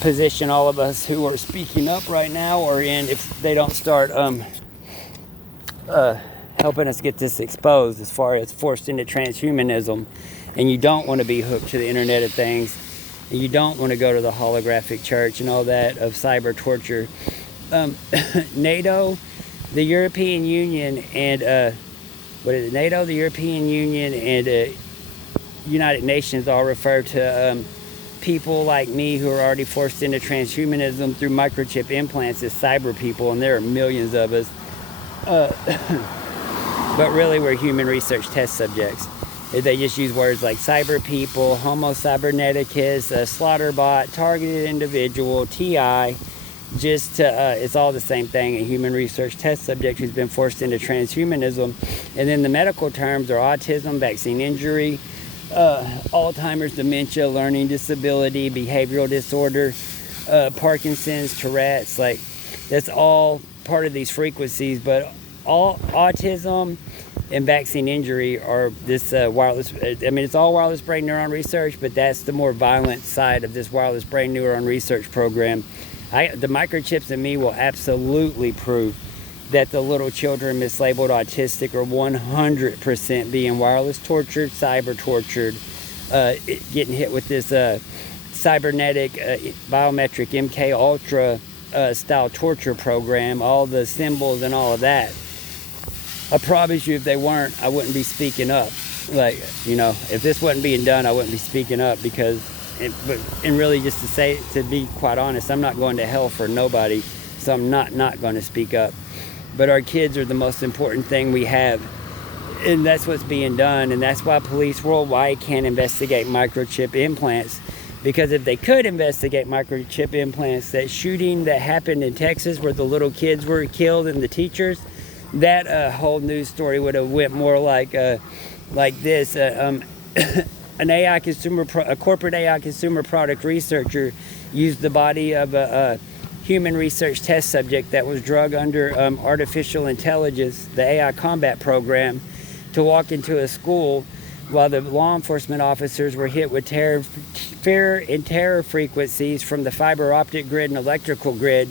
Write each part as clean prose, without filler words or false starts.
position all of us who are speaking up right now are in if they don't start helping us get this exposed as far as forced into transhumanism. And you don't want to be hooked to the Internet of Things, and you don't want to go to the holographic church and all that of cyber torture. NATO, the European Union, and NATO, the European Union, and United Nations all refer to people like me who are already forced into transhumanism through microchip implants as cyber people, and there are millions of us. But really, we're human research test subjects. They just use words like cyber people, homo cyberneticus, slaughterbot, targeted individual, TI. It's all the same thing, a human research test subject who's been forced into transhumanism. And then the medical terms are autism, vaccine injury, Alzheimer's, dementia, learning disability, behavioral disorder, Parkinson's, Tourette's. Like, that's all part of these frequencies, but all autism and vaccine injury are this wireless. I mean, it's all wireless brain neuron research, but that's the more violent side of this wireless brain neuron research program. The microchips in me will absolutely prove that the little children mislabeled autistic are 100% being wireless tortured, cyber tortured, getting hit with this cybernetic biometric MK Ultra style torture program, all the symbols and all of that. I promise you, if they weren't, I wouldn't be speaking up. Like, if this wasn't being done, I wouldn't be speaking up because, and really just to be quite honest, I'm not going to hell for nobody, so I'm not going to speak up. But our kids are the most important thing we have, and that's what's being done, and that's why police worldwide can't investigate microchip implants, because if they could investigate microchip implants, that shooting that happened in Texas where the little kids were killed and the teachers, that whole news story would have went more like this. A corporate AI consumer product researcher used the body of a human research test subject that was drugged under artificial intelligence, the AI combat program, to walk into a school while the law enforcement officers were hit with fear and terror frequencies from the fiber optic grid and electrical grid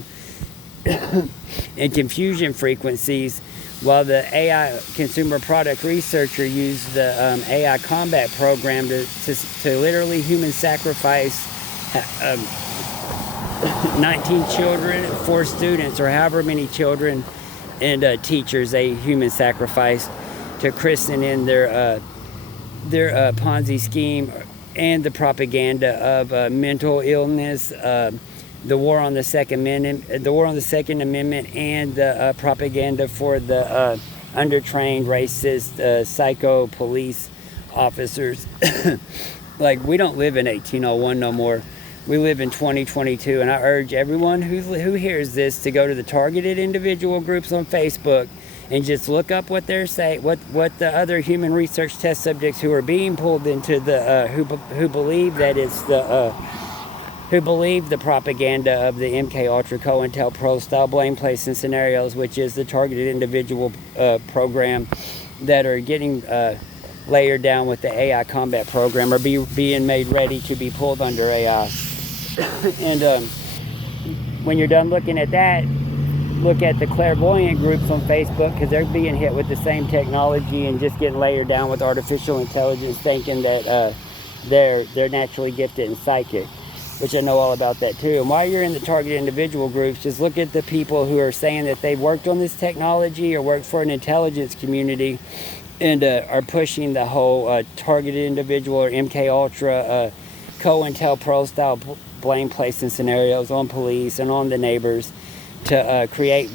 and confusion frequencies, while the AI consumer product researcher used the AI combat program to literally human sacrifice 19 children, 4 students, or however many children and teachers they human sacrifice to christen in their Ponzi scheme and the propaganda of mental illness, the war on the Second Amendment, and the propaganda for the undertrained, racist, psycho police officers. Like, we don't live in 1801 no more. We live in 2022, and I urge everyone who hears this to go to the targeted individual groups on Facebook and just look up what they're saying, what the other human research test subjects who are being pulled into the who believe that it's the who believe the propaganda of the MK Ultra COINTELPRO style blame placing scenarios, which is the targeted individual program that are getting layered down with the AI combat program, or being made ready to be pulled under AI. And when you're done looking at that, look at the clairvoyant groups on Facebook, because they're being hit with the same technology and just getting layered down with artificial intelligence, thinking that they're naturally gifted and psychic, which I know all about that too. And while you're in the targeted individual groups, just look at the people who are saying that they've worked on this technology or worked for an intelligence community and are pushing the whole targeted individual or MK Ultra COINTELPRO style blame placing scenarios on police and on the neighbors to create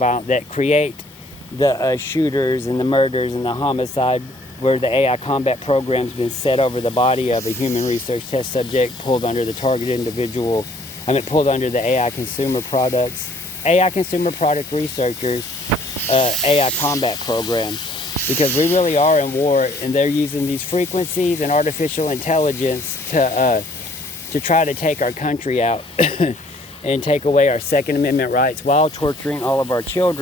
the shooters and the murders and the homicide, where the AI combat program's been set over the body of a human research test subject pulled under the pulled under the AI consumer product researchers AI combat program, because we really are in war, and they're using these frequencies and artificial intelligence to try to take our country out and take away our Second Amendment rights while torturing all of our children.